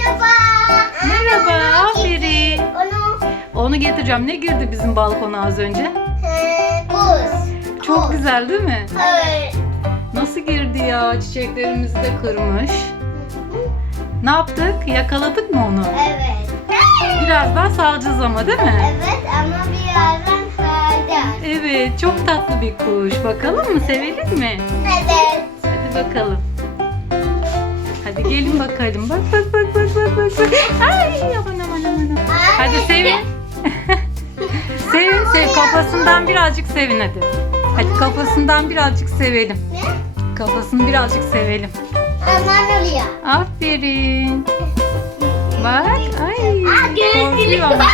Merhaba. Merhaba, aferin. Onu Onu getireceğim. Ne girdi bizim balkona az önce? buz. Çok Buz. güzel değil mi? Evet. Nasıl girdi ya? Çiçeklerimizi de kırmış. Ne yaptık? Yakaladık mı onu? Evet. Birazdan salacağız ama değil mi? Evet ama birazdan sağacağız. Evet, çok tatlı bir kuş. Bakalım mı? Sevelim mi? Evet. Hadi bakalım. Hadi gelin bakalım. Bak bak bak bak bak bak. Kafasından birazcık sevin hadi. Hadi kafasından birazcık sevelim. Ne? Kafasını birazcık sevelim. Aman oluyor. Aferin. Bak. Ay. Aa, var.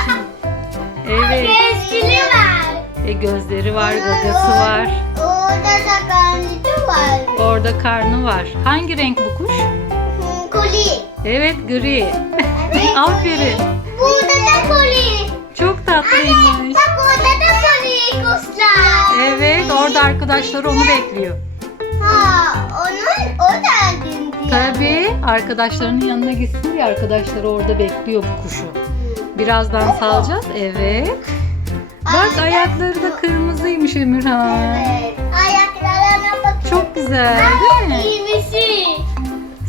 Evet. Gözlüğü var. E, gözleri var, gagası var. Orada da karnı var. Orada karnı var. Hangi renk bu kuş? Hı, Koli. Evet, gri. Evet, Aferin. Burada da koli. Çok tatlıymış. Kuşlar. Evet, orada arkadaşları onu bekliyor. Ha, onun o da dindiyor. Tabii, arkadaşlarının yanına gitsin diye arkadaşları orada bekliyor bu kuşu. Birazdan salacağız. Evet. Bak Ay, ayakları da kırmızıymış Emirhan. Evet. Ayaklarına bak. Çok güzel değil mi? İyimisi.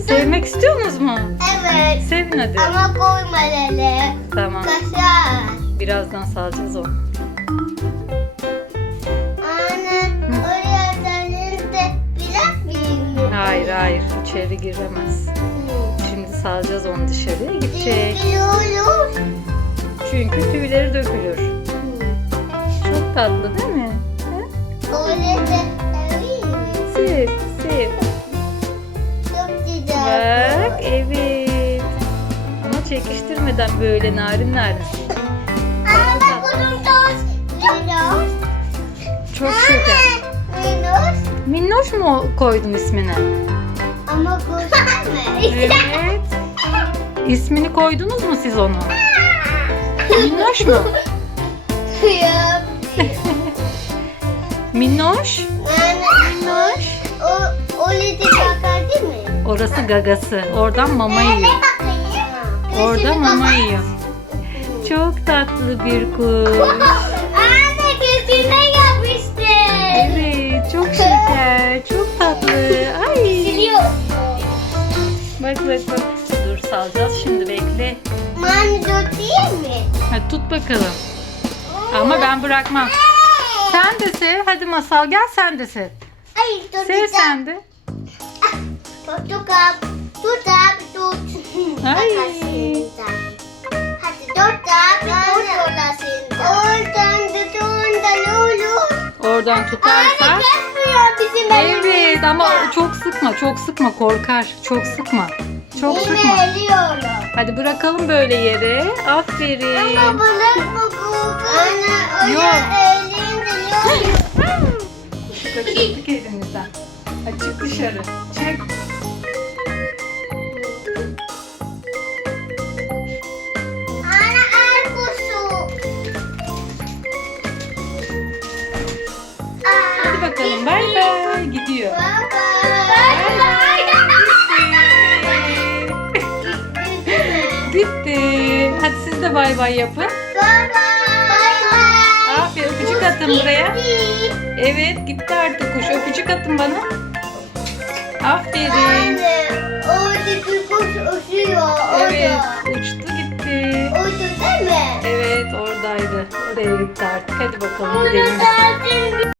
Sevmek istiyorsunuz mu? Evet. Sevin hadi. Ama koyma lele. Tamam. Kaşar. Birazdan salacağız onu. Hayır içeri giremez. Şimdi salacağız onu dışarıya gidecek. Çünkü tüyleri dökülür. Çok tatlı değil mi? Çok güzel. Bak evet. Ama çekiştirmeden böyle narin narin. Çok şeker. Minnoş mu koydun ismini? Ama kuş mı? Evet. İsmini koydunuz mu siz onu? Minnoş mu? Kıyam. Minnoş. Minnoş. O, o lidi bakar değil mi? Orası gagası. Oradan mama yiyor. Orada mama yiyor. Çok tatlı bir kuş. Bak bak bak. Dur salacağız şimdi bekle. Man değil mi? Hadi tut bakalım. Ama ben bırakmam. Sen de sev. Hadi masal gel sen de sev. Ay Sev tutacağım. sen de. Tutak. Tutak tut. Ay. Hadi tutak. Tut orasında. Oradan tutun da olur. Oradan Anne gelmiyor bizim Evet ama çok sıkma çok sıkma korkar. Çok sıkma. Çok Yine sıkma. eliyorum. Hadi bırakalım böyle yere. Aferin. Ama balık mı bu? Anne Yok. öyle elinde yok. Kaçırdık elimizden. Hadi çık dışarı. Çık. Siz de bay bay yapın. Bye bye. Aferin öpücük atın buraya. Evet gitti artık kuş. Öpücük atın bana. Aferin. Anne, oradaki kuş uçuyor. Evet uçtu gitti. Uçtu değil mi? Evet oradaydı. Oraya gitti artık. Hadi bakalım gidelim.